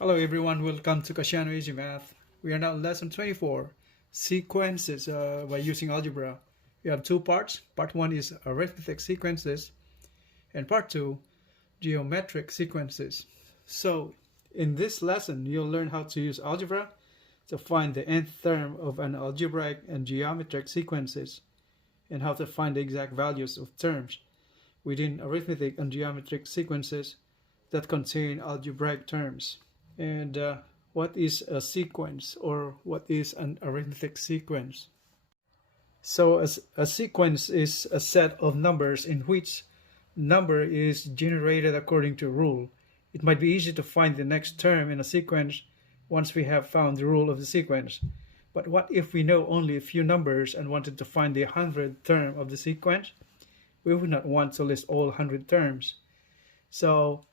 Hello everyone, welcome to Kashiano Easy Math. We are now in lesson 24, sequences by using algebra. We have two parts. Part 1 is arithmetic sequences and part 2, geometric sequences. So in this lesson, you'll learn how to use algebra to find the nth term of an algebraic and geometric sequences and how to find the exact values of terms within arithmetic and geometric sequences that contain algebraic terms. And what is a sequence, or what is an arithmetic sequence? So a sequence is a set of numbers in which number is generated according to rule. It might be easy to find the next term in a sequence once we have found the rule of the sequence. But what if we know only a few numbers and wanted to find the 100th term of the sequence? We would not want to list all 100 terms. So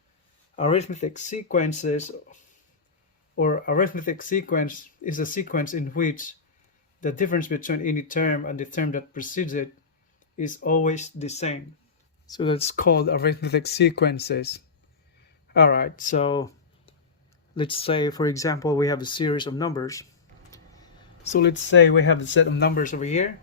arithmetic sequences or arithmetic sequence is a sequence in which the difference between any term and the term that precedes it is always the same. So that's called arithmetic sequences. Alright, so let's say, for example, we have a series of numbers. So let's say we have a set of numbers over here,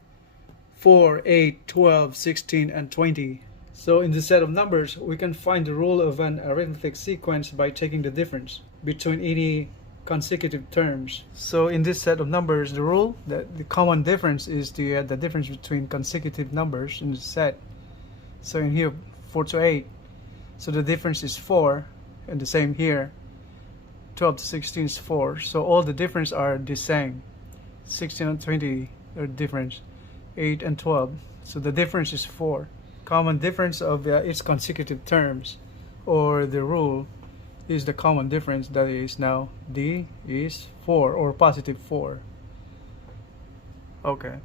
4, 8, 12, 16, and 20. So in the set of numbers, we can find the rule of an arithmetic sequence by taking the difference between any consecutive terms. So in this set of numbers, the rule, the common difference is the difference between consecutive numbers in the set. So in here, 4 to 8. So the difference is 4, and the same here. 12 to 16 is 4. So all the difference are the same. 16 and 20 are different. 8 and 12. So the difference is 4. Common difference of its consecutive terms, or the rule, is the common difference, that is now D is 4 or positive 4. Okay.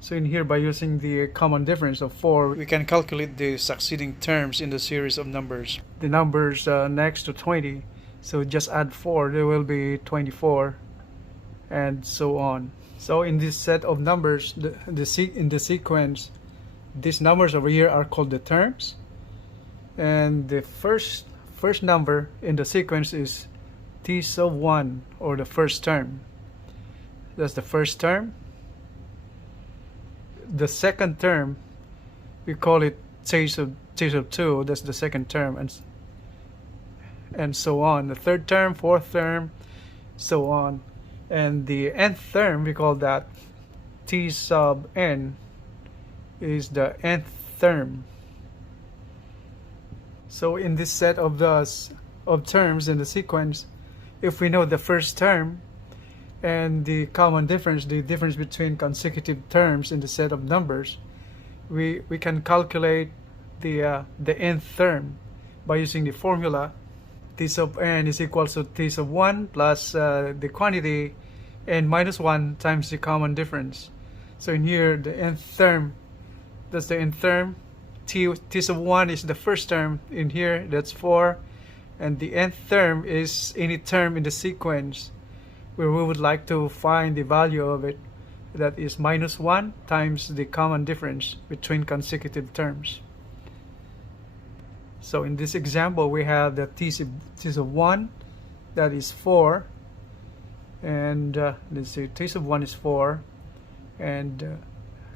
So in here, by using the common difference of 4, we can calculate the succeeding terms in the series of numbers. The numbers next to 20, so just add 4, there will be 24, and so on. So in this set of numbers, in the sequence, these numbers over here are called the terms, and the first number in the sequence is t sub 1, or the first term. That's the first term. The second term, we call it t sub 2, that's the second term, and so on. The third term, fourth term, so on. And the nth term, we call that t sub n, is the nth term. So in this set of terms in the sequence, if we know the first term and the common difference, the difference between consecutive terms in the set of numbers, we can calculate the nth term by using the formula t sub n is equal to t sub 1 plus the quantity n minus 1 times the common difference. So in here, the nth term, that's the nth term. T sub 1 is the first term in here, that's 4, and the nth term is any term in the sequence where we would like to find the value of it, that is minus 1 times the common difference between consecutive terms. So in this example, we have the t sub 1, that is 4, and let's see, t sub 1 is 4, and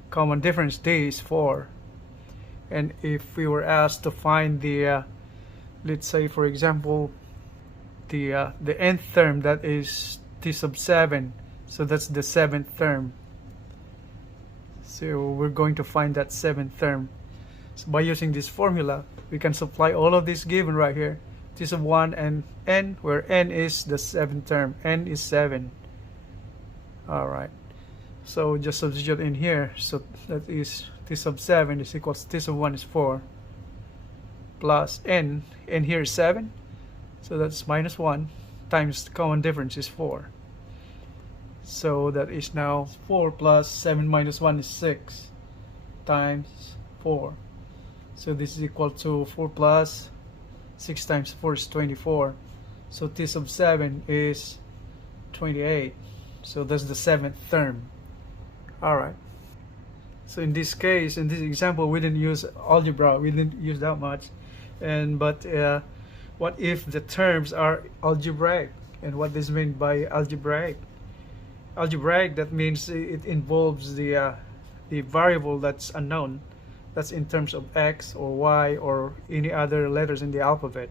common difference d is 4. And if we were asked to find the let's say, for example, the nth term, that is t sub 7, so that's the seventh term. So we're going to find that seventh term. So by using this formula, we can supply all of this given right here, t sub 1 and n, where n is the seventh term, n is 7. Alright, so just substitute in here, so that is t sub 7 is equals to t sub 1 is 4 plus n here is 7, so that's minus 1 times the common difference is 4. So that is now 4 plus 7 minus 1 is 6 times 4. So this is equal to 4 plus 6 times 4 is 24. So t sub 7 is 28. So that's the seventh term. Alright. So in this case, in this example, we didn't use algebra. We didn't use that much, but What if the terms are algebraic? And what does mean by algebraic? Algebraic, that means it involves the variable that's unknown. That's in terms of x or y or any other letters in the alphabet.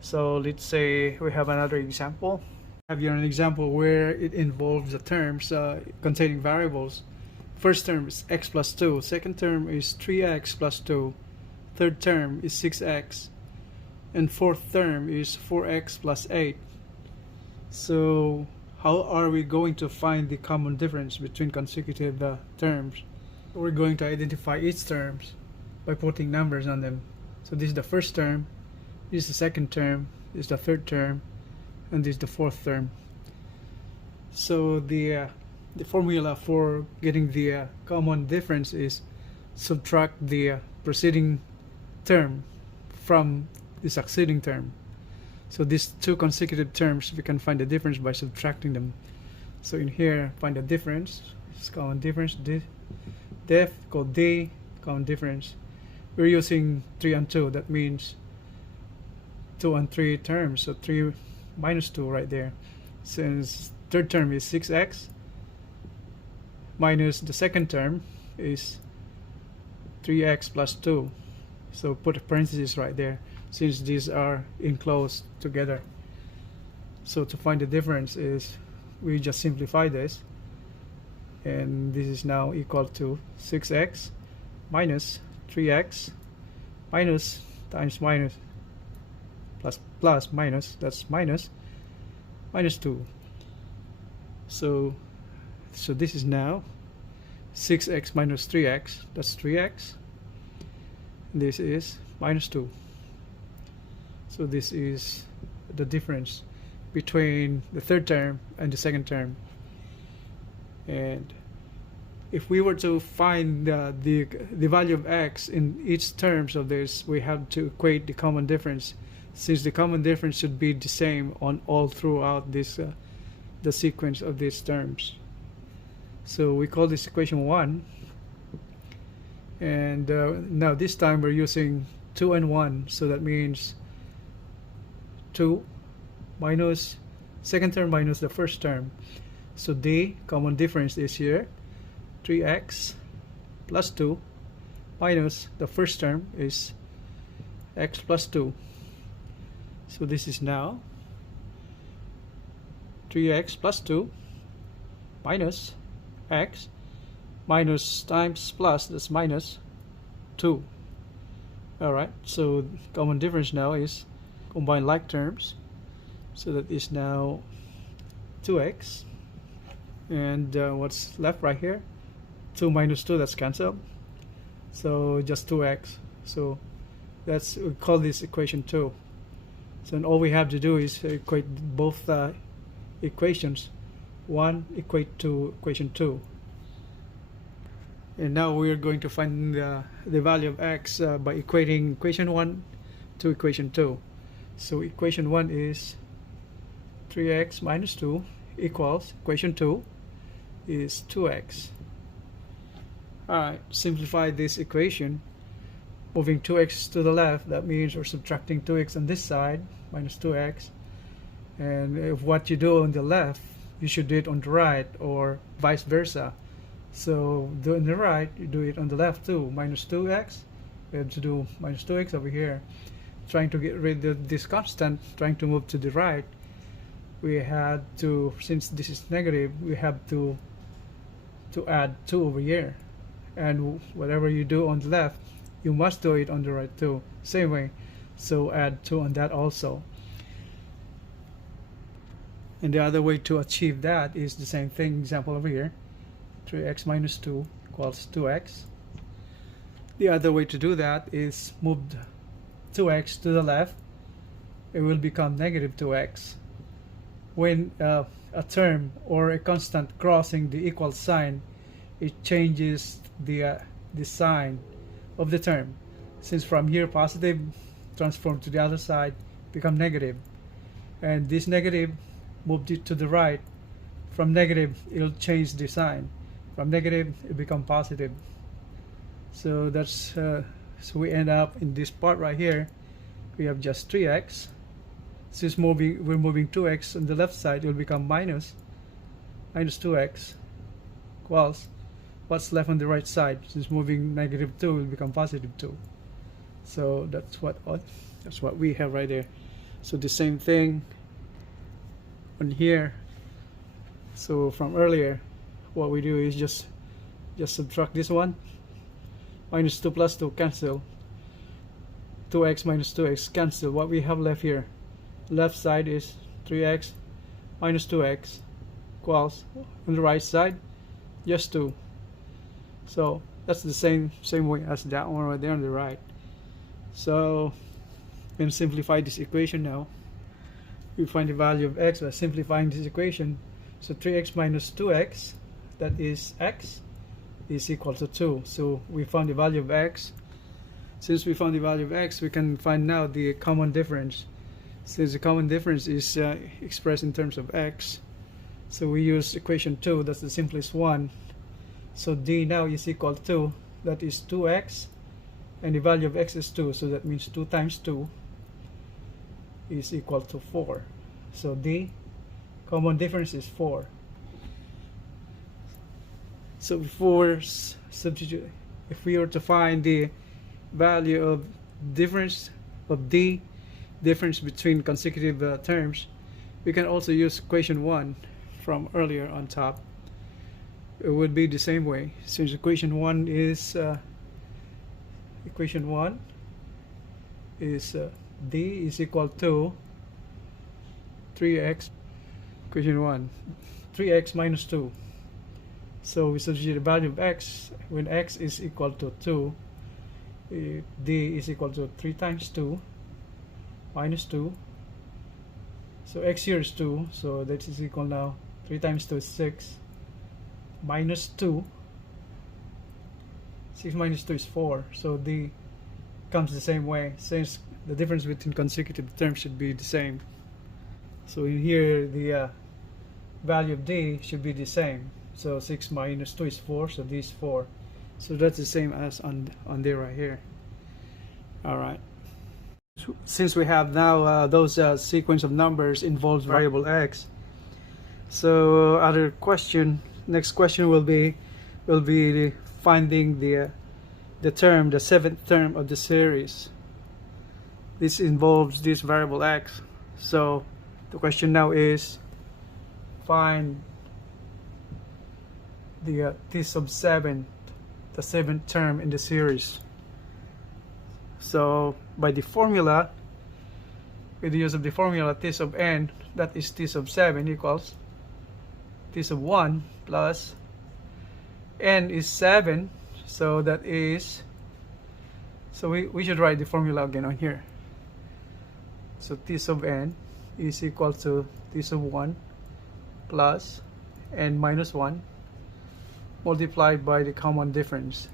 So let's say we have another example. I have here an example where it involves the terms containing variables. First term is x plus 2. Second term is 3x plus 2. Third term is 6x. And fourth term is 4x plus 8. So how are we going to find the common difference between consecutive terms? We're going to identify each term by putting numbers on them. So this is the first term, this is the second term, this is the third term, and this is the fourth term. So the formula for getting the common difference is subtract the preceding term from the succeeding term. So these two consecutive terms, we can find the difference by subtracting them. So in here, find the difference. It's common difference. Def called D, common difference. We're using 3 and 2. That means 2 and 3 terms. So 3 minus 2 right there. Since third term is 6x minus the second term is 3x plus 2. So put a parenthesis right there, since these are enclosed together. So to find the difference is we just simplify this, and this is now equal to 6x minus 3x minus times minus plus plus minus, that's minus 2. So this is now 6x minus 3x, that's 3x. This is minus 2. So this is the difference between the third term and the second term. And if we were to find the value of x in each terms of this, we have to equate the common difference, since the common difference should be the same on all throughout this the sequence of these terms. So we call this equation 1. And now this time we're using 2 and 1, so that means 2 minus second term minus the first term. So the common difference is here 3x plus 2 minus the first term is x plus 2. So this is now 3x plus 2 minus x minus times plus, that's minus 2. Alright, so common difference now is combine like terms, so that is now 2x, and what's left right here, 2 minus 2, that's cancelled, so just 2x. So that's, we call this equation 2. So all we have to do is equate both equations. 1 equate to equation 2. And now we are going to find the value of x by equating equation 1 to equation 2. So equation 1 is 3x minus 2 equals equation 2 is 2x. Alright, simplify this equation. Moving 2x to the left, that means we're subtracting 2x on this side, minus 2x. And if what you do on the left, you should do it on the right, or vice versa. So do it on the right, you do it on the left too. Minus 2x, we have to do minus 2x over here. Trying to get rid of this constant, trying to move to the right, we had to, since this is negative, we have to add 2 over here. And whatever you do on the left, you must do it on the right too, same way. So add 2 on that also. And the other way to achieve that is the same thing, example over here. 3x minus 2 equals 2x. The other way to do that is move 2x to the left. It will become negative 2x. When a term or a constant crossing the equal sign, it changes the sign of the term. Since from here positive, transform to the other side, become negative. And this negative, moved it to the right. From negative, it'll change the sign. From negative, it become positive. So that's so we end up in this part right here. We have just 3x Since we're moving 2x on the left side, it will become minus 2x equals what's left on the right side. Since moving negative 2 will become positive 2. So that's what we have right there. So the same thing on here. So from earlier, what we do is just subtract this one. Minus 2 plus 2 cancel. 2x minus 2x cancel. What we have left here, left side is 3x minus 2x equals, on the right side, just 2. So that's the same way as that one right there on the right. So we can simplify this equation now. We find the value of x by simplifying this equation. So 3x minus 2x, that is x, is equal to 2. So we found the value of x. Since we found the value of x, we can find now the common difference. Since the common difference is expressed in terms of x, so we use equation 2, that's the simplest one. So d now is equal to, that is 2x, and the value of x is 2, so that means 2 times 2 is equal to 4. So d, common difference is 4. So before substitute, if we were to find the value of difference of d, difference between consecutive terms, we can also use equation 1 from earlier on top. It would be the same way, since equation 1 is d is equal to 3x, equation 1, 3x minus 2. So we substitute the value of x. When x is equal to 2, d is equal to 3 times 2 minus 2. So x here is 2, so that is equal now 3 times 2 is 6 minus 2. 6 minus 2 is 4. So d comes the same way, since the difference between consecutive terms should be the same. So in here the value of d should be the same. So 6 minus 2 is 4, so d is 4. So that's the same as on there right here. Alright. So since we have now those sequence of numbers involves variable x, so next question will be finding the term, the seventh term of the series. This involves this variable x. So the question now is find the t sub 7, the seventh term in the series. So by the formula, with the use of the formula t sub n, that is t sub 7 equals t sub 1 plus n is 7, so that is, so we should write the formula again on here. So t sub n is equal to t sub 1 plus n minus 1 multiplied by the common difference.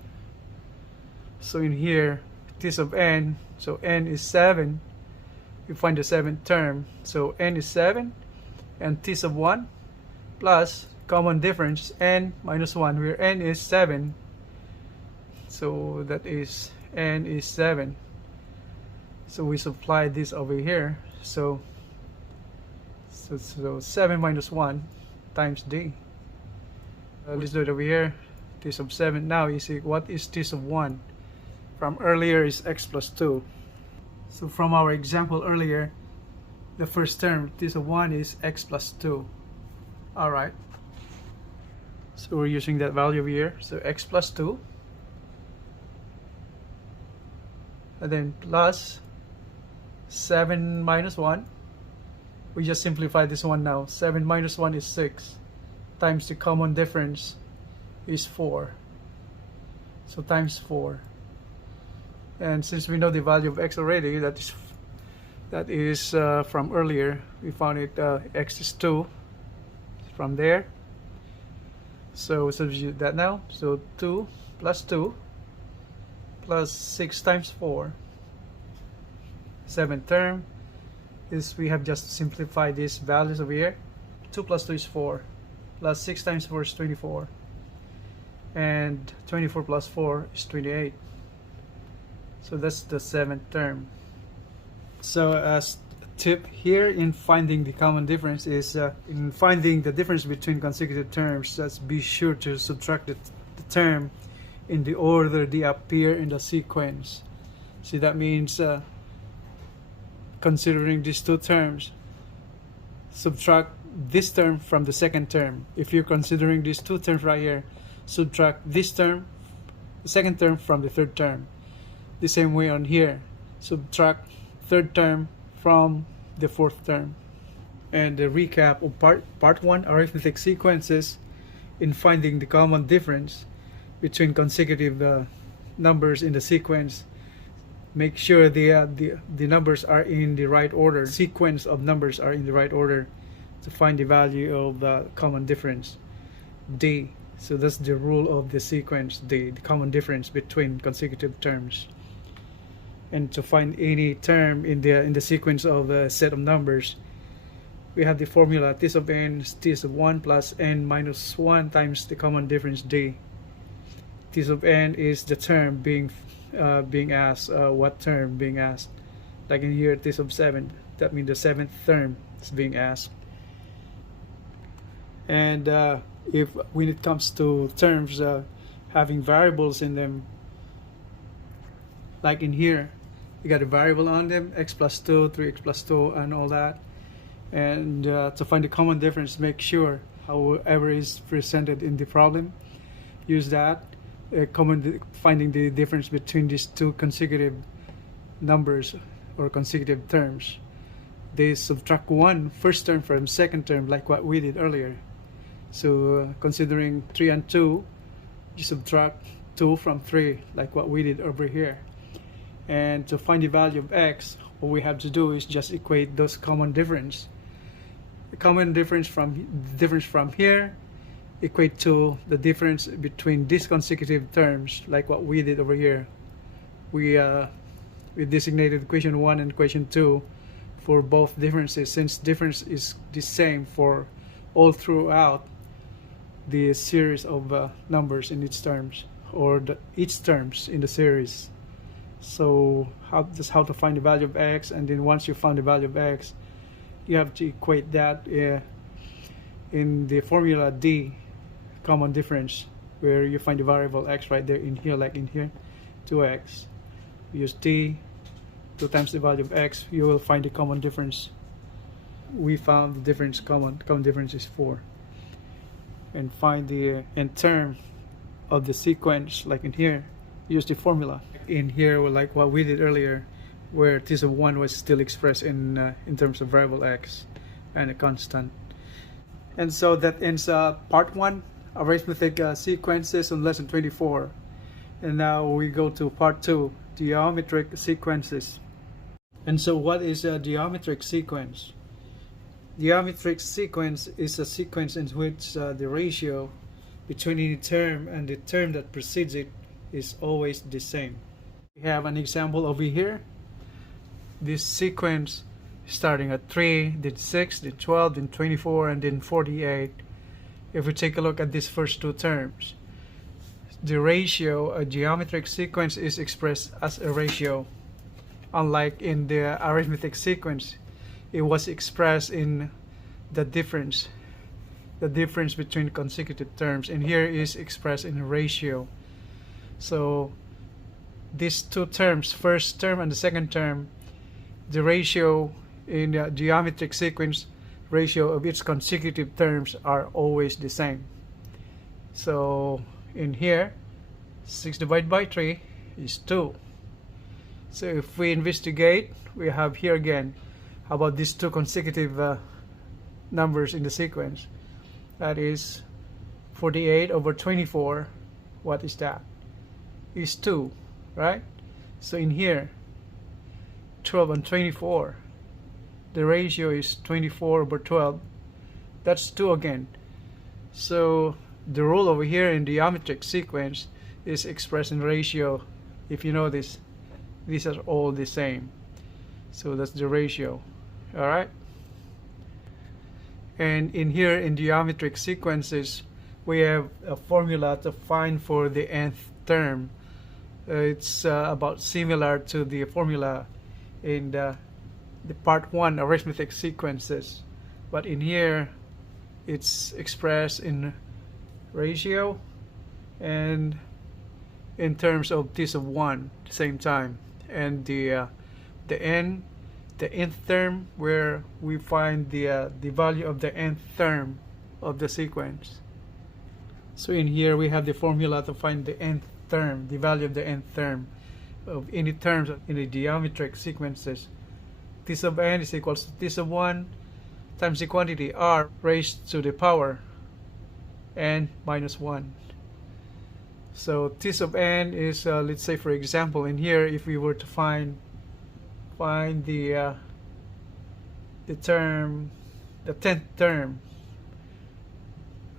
So in here, t sub n, so n is 7, we find the seventh term, so n is 7, and t sub 1 plus common difference n minus 1, where n is 7, so that is n is 7. So we supply this over here, so 7 minus 1 times d. Let's do it over here. T sub 7 now is what is t sub 1? From earlier is x plus 2. So from our example earlier, the first term, t sub 1, is x plus 2. Alright. So we're using that value over here. So x plus 2. And then plus 7 minus 1. We just simplify this one now. 7 minus 1 is 6. Times the common difference is 4. So times 4. And since we know the value of x already, that is from earlier, we found it x is 2 from there. So substitute that now. So 2 plus 6 times 4. Seventh term is, we have just simplified these values over here. 2 plus 2 is 4. Plus 6 times 4 is 24. And 24 plus 4 is 28. So that's the seventh term. So as tip here in finding the common difference is in finding the difference between consecutive terms, just be sure to subtract the term in the order they appear in the sequence. See, that means considering these two terms, subtract this term from the second term. If you're considering these two terms right here, subtract this term, the second term, from the third term. The same way on here, subtract third term from the fourth term. And the recap of part 1, arithmetic sequences, in finding the common difference between consecutive numbers in the sequence. Make sure the numbers are in the right order, sequence of numbers are in the right order to find the value of the common difference, D. So that's the rule of the sequence, the common difference between consecutive terms. And to find any term in the sequence of a set of numbers, we have the formula t sub n is t sub 1 plus n minus 1 times the common difference D. T sub n is the term being asked, what term being asked. Like in here, t sub 7, that means the seventh term is being asked. And if when it comes to terms having variables in them, like in here, you got a variable on them, x plus 2, 3x plus 2, and all that. And to find the common difference, make sure however is presented in the problem, use that. Finding the difference between these two consecutive numbers or consecutive terms. They subtract one first term from second term, like what we did earlier. So considering 3 and 2, you subtract 2 from 3, like what we did over here. And to find the value of x, all we have to do is just equate those common difference. The common difference from here equate to the difference between these consecutive terms, like what we did over here. We designated equation 1 and equation 2 for both differences, since difference is the same for all throughout the series of numbers in each terms, or each terms in the series. So just how to find the value of x, and then once you found the value of x, you have to equate that in the formula D, common difference, where you find the variable x right there in here, like in here, 2x. Use D, 2 times the value of x, you will find the common difference. We found the difference, common difference is 4. And find the n term of the sequence, like in here, use the formula. In here, like what we did earlier, where t sub 1 was still expressed in terms of variable x and a constant. And so that ends part 1, arithmetic sequences on lesson 24. And now we go to part 2, geometric sequences. And so what is a geometric sequence? Geometric sequence is a sequence in which the ratio between any term and the term that precedes it is always the same. We have an example over here. This sequence starting at 3, then 6, then 12, then 24, and then 48. If we take a look at these first two terms, the ratio, a geometric sequence, is expressed as a ratio. Unlike in the arithmetic sequence, it was expressed in the difference between consecutive terms, and here is expressed in a ratio. So these two terms, first term and the second term, the ratio in the geometric sequence, ratio of its consecutive terms are always the same. So in here, 6 divided by 3 is 2. So if we investigate, we have here again, how about these two consecutive numbers in the sequence? That is 48 over 24. What is that? Is 2, right? So in here, 12 and 24, the ratio is 24 over 12. That's 2 again. So the rule over here in the geometric sequence is expressed in ratio. If you notice, these are all the same. So that's the ratio. Alright? And in here in geometric sequences, we have a formula to find for the nth term. It's about similar to the formula in the the part 1 arithmetic sequences, but in here it's expressed in ratio and in terms of t sub 1 at the same time, and the nth term, where we find the value of the nth term of the sequence. So in here we have the formula to find the nth term, the value of the nth term of any terms in the geometric sequences. T sub n is equals to t sub 1 times the quantity r raised to the power n minus 1. So t sub n is, let's say for example, in here, if we were to find the term, the 10th term.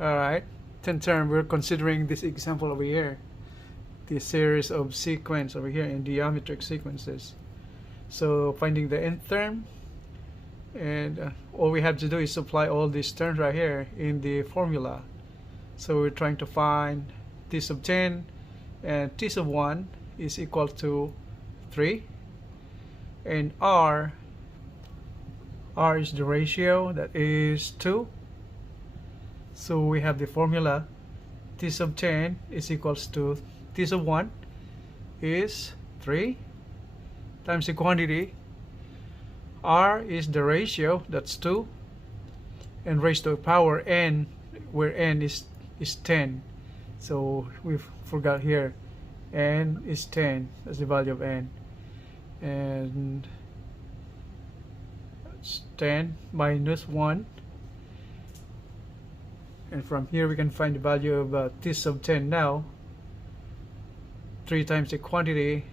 Alright, 10th term, we're considering this example over here, the series of sequence over here in geometric sequences. So finding the nth term, and all we have to do is supply all these terms right here in the formula. So we're trying to find t sub 10, and t sub 1 is equal to 3, and r is the ratio, that is 2. So we have the formula t sub 10 is equals to t sub 1 is 3 times the quantity, r is the ratio, that's 2, and raised to the power n, where n is 10. So we forgot here, n is 10, that's the value of n, and it's 10 minus 1, and from here we can find the value of t sub 10 now. 3 times the quantity,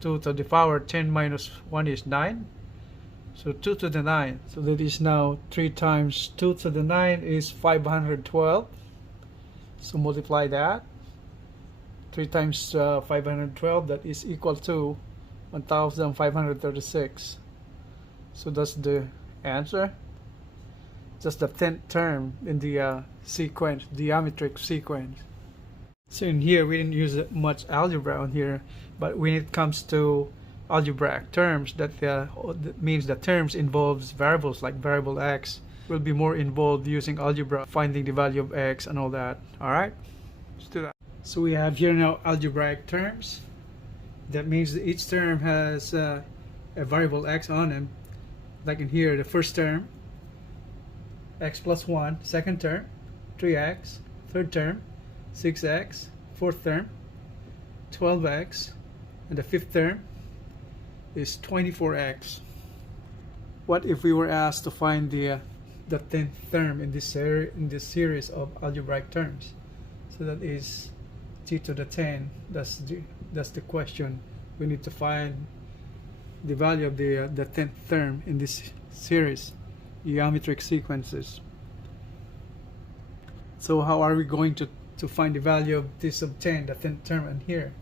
2 to the power 10 minus 1 is 9, so 2 to the 9, so that is now 3 times 2 to the 9 is 512. So multiply that, 3 times 512, that is equal to 1536. So that's the answer. Just the 10th term in the sequence, geometric sequence. So in here we didn't use much algebra on here, but when it comes to algebraic terms, that means that terms involves variables like variable x, will be more involved using algebra, finding the value of x and all that. Alright, let's do that. So we have here now algebraic terms. That means that each term has a variable x on them. Like in here, the first term, x plus 1, second term, 3x, third term, 6x, fourth term, 12x, and the fifth term is 24x. What if we were asked to find the 10th term in this series of algebraic terms? So that is t to the 10. That's the question. We need to find the value of the 10th term in this series, geometric sequences. So how are we going to find the value of t sub 10, the 10th term in here?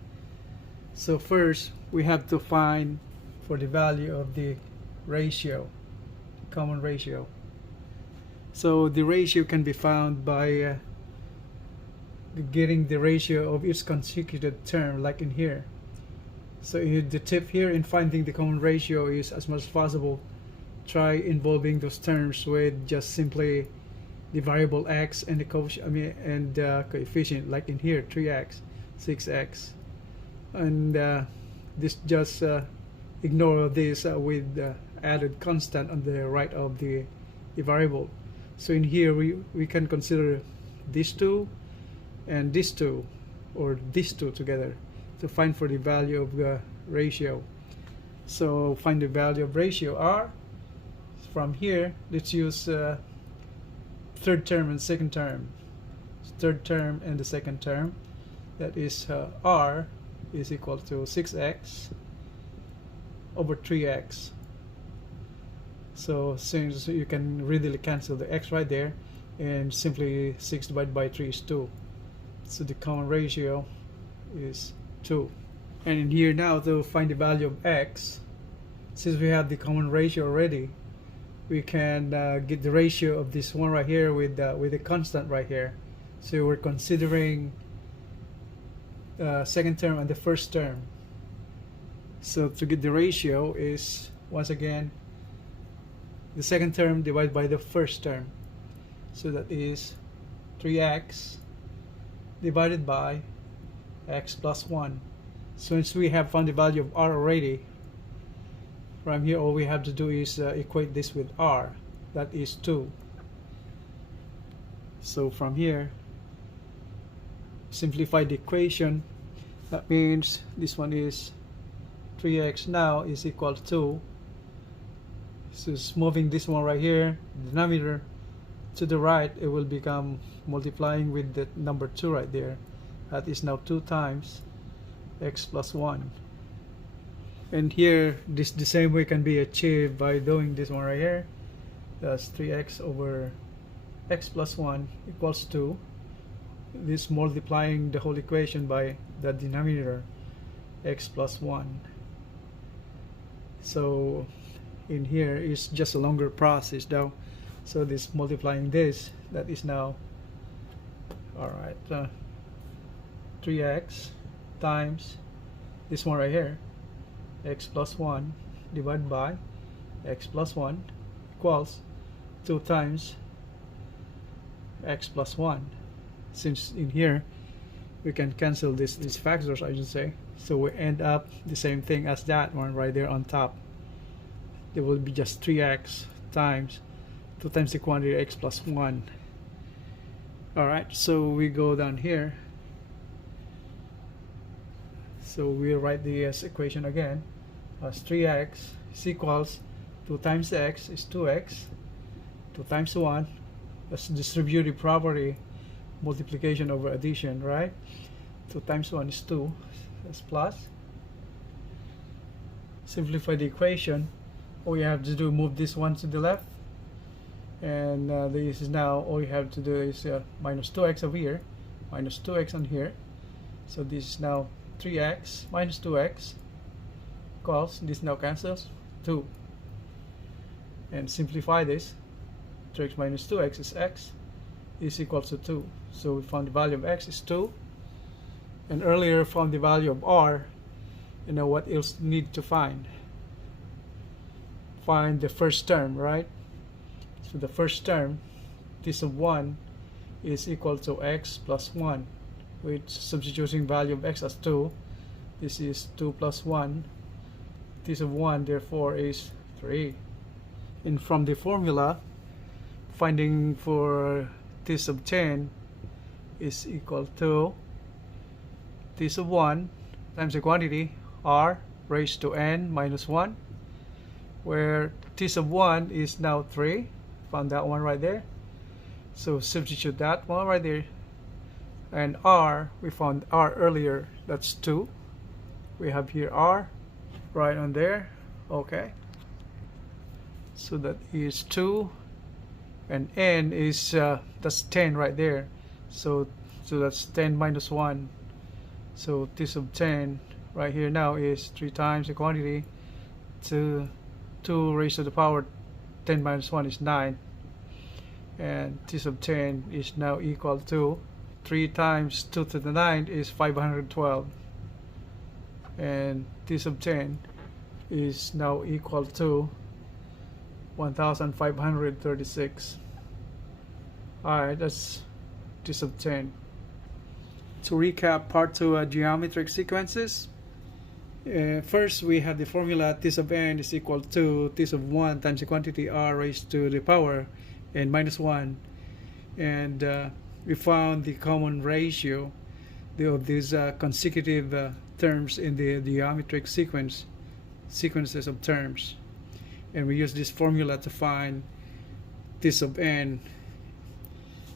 So first we have to find for the value of the ratio, common ratio. So the ratio can be found by getting the ratio of each consecutive term, like in here. So the tip here in finding the common ratio is, as much as possible, try involving those terms with just simply the variable x and the coefficient, like in here, 3x, 6x, and this just ignore this with added constant on the right of the variable. So in here we can consider these two and these two, or these two together, to find for the value of the ratio. So find the value of ratio r. From here, let's use third term and second term. Third term and the second term, that is r is equal to 6x over 3x. So since you can readily cancel the x right there, and simply 6 divided by 3 is 2. So the common ratio is 2. And in here now, to find the value of x, since we have the common ratio already, we can get the ratio of this one right here with the constant right here. So we're considering second term and the first term. So to get the ratio is, once again, the second term divided by the first term. So that is 3x divided by x plus 1. Since we have found the value of r already, from here all we have to do is equate this with r, that is 2. So from here, simplify the equation. That means this one is 3x now is equal to 2. So it's moving this one right here, the denominator, to the right. It will become multiplying with the number 2 right there. That is now 2 times x plus 1. And here, the same way can be achieved by doing this one right here. That's 3x over x plus 1 equals 2. This multiplying the whole equation by the denominator, x plus 1. So in here is just a longer process though. So this multiplying this, that is now, alright, 3x times this one right here, x plus 1 divided by x plus 1 equals 2 times x plus 1. Since in here we can cancel these factors, I should say, so we end up the same thing as that one right there on top. There will be just 3x times 2 times the quantity x plus 1. Alright, so we go down here. So we write the equation again as 3x is equals 2 times x is 2x, 2 times 1, that's distributive property, multiplication over addition, right? 2 times 1 is 2, that's plus. Simplify the equation. All you have to do, move this one to the left, and this is now, all you have to do is minus 2x over here, minus 2x on here. So this is now 3x minus 2x equals, this now cancels, 2. And simplify this, 3x minus 2x is x, is equal to 2. So we found the value of x is 2, and earlier found the value of r. You know what else need to find? Find the first term, right? So the first term, this of 1 is equal to x plus 1, which substituting value of x as 2, this is 2 plus 1, this of 1 therefore is 3. And from the formula, finding for this of 10 is equal to this of 1 times the quantity r raised to n minus 1, where this of 1 is now 3. Found that one right there. So substitute that one right there. And r, we found r earlier, that's 2. We have here r right on there. Okay. So that is 2. And n is, that's 10 right there. So that's 10 minus 1. So this of 10 right here now is 3 times the quantity to 2 raised to the power 10 minus 1 is 9. And this of 10 is now equal to 3 times 2 to the 9 is 512. And this of 10 is now equal to 1536. Alright, that's this of 10. To recap part 2, geometric sequences. First, we have the formula t sub n is equal to t sub 1 times the quantity r raised to the power n minus 1. And we found the common ratio of these consecutive terms in the geometric sequences of terms. And we use this formula to find t sub n.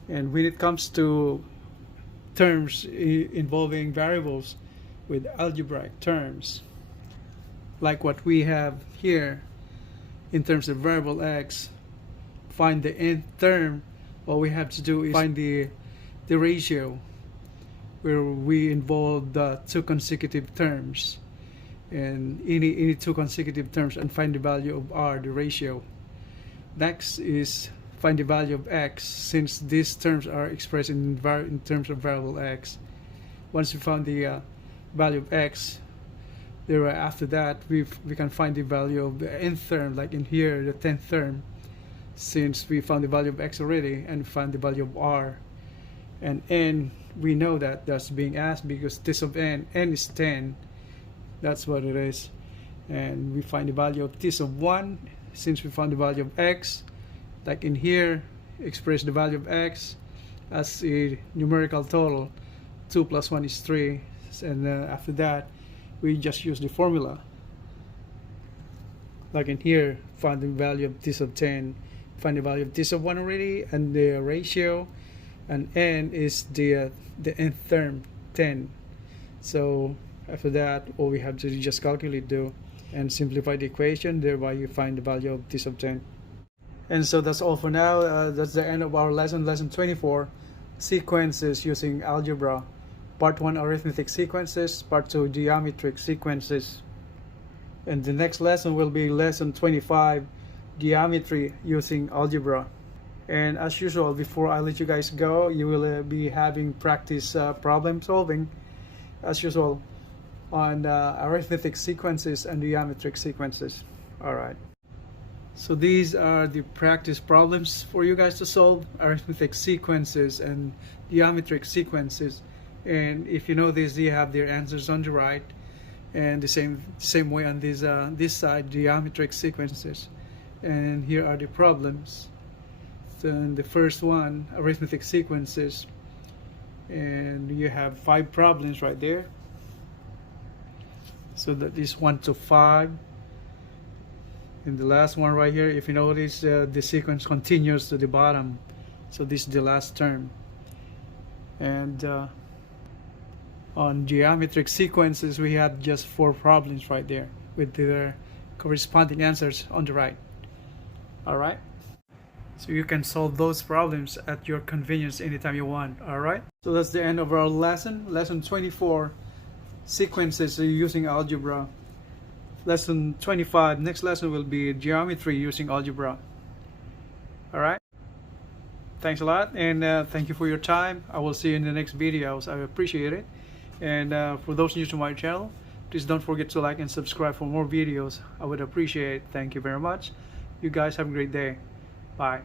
And when it comes to terms involving variables with algebraic terms, like what we have here in terms of variable x, find the nth term, all we have to do is find the ratio where we involve the 2 consecutive terms, and any 2 consecutive terms, and find the value of r, the ratio. Next is find the value of x, since these terms are expressed in terms of variable x. Once we found the value of x, after that we can find the value of the nth term, like in here the 10th term. since we found the value of x already and found the value of r. And n, we know that that's being asked because this of n is 10. That's what it is. And we find the value of this of 1 since we found the value of x. Like in here, express the value of x as a numerical total. 2 plus 1 is 3. And after that, we just use the formula. Like in here, find the value of this of 10. Find the value of this of 1 already, and the ratio, and n is the nth term, 10. So after that, all we have to just calculate and simplify the equation, thereby you find the value of this of 10. And so that's all for now. That's the end of our lesson 24, sequences using algebra. Part 1, arithmetic sequences. Part 2, geometric sequences. And the next lesson will be lesson 25, geometry using algebra. And as usual, before I let you guys go, you will be having practice problem solving as usual on arithmetic sequences and geometric sequences. Alright, so these are the practice problems for you guys to solve: arithmetic sequences and geometric sequences. And if you know this, you have their answers on the right, and the same way on this side, geometric sequences. And here are the problems. So in the first one, arithmetic sequences, and you have 5 problems right there. So that is 1 to 5. And the last one right here, if you notice, the sequence continues to the bottom. So this is the last term. And on geometric sequences, we have just 4 problems right there with their corresponding answers on the right. Alright, so you can solve those problems at your convenience anytime you want. Alright, so that's the end of our lesson 24, sequences using algebra. Lesson 25, next lesson will be geometry using algebra. Alright, thanks a lot, and thank you for your time. I will see you in the next videos. I appreciate it. And for those new to my channel, please don't forget to like and subscribe for more videos. I would appreciate it. Thank you very much. You guys have a great day. Bye.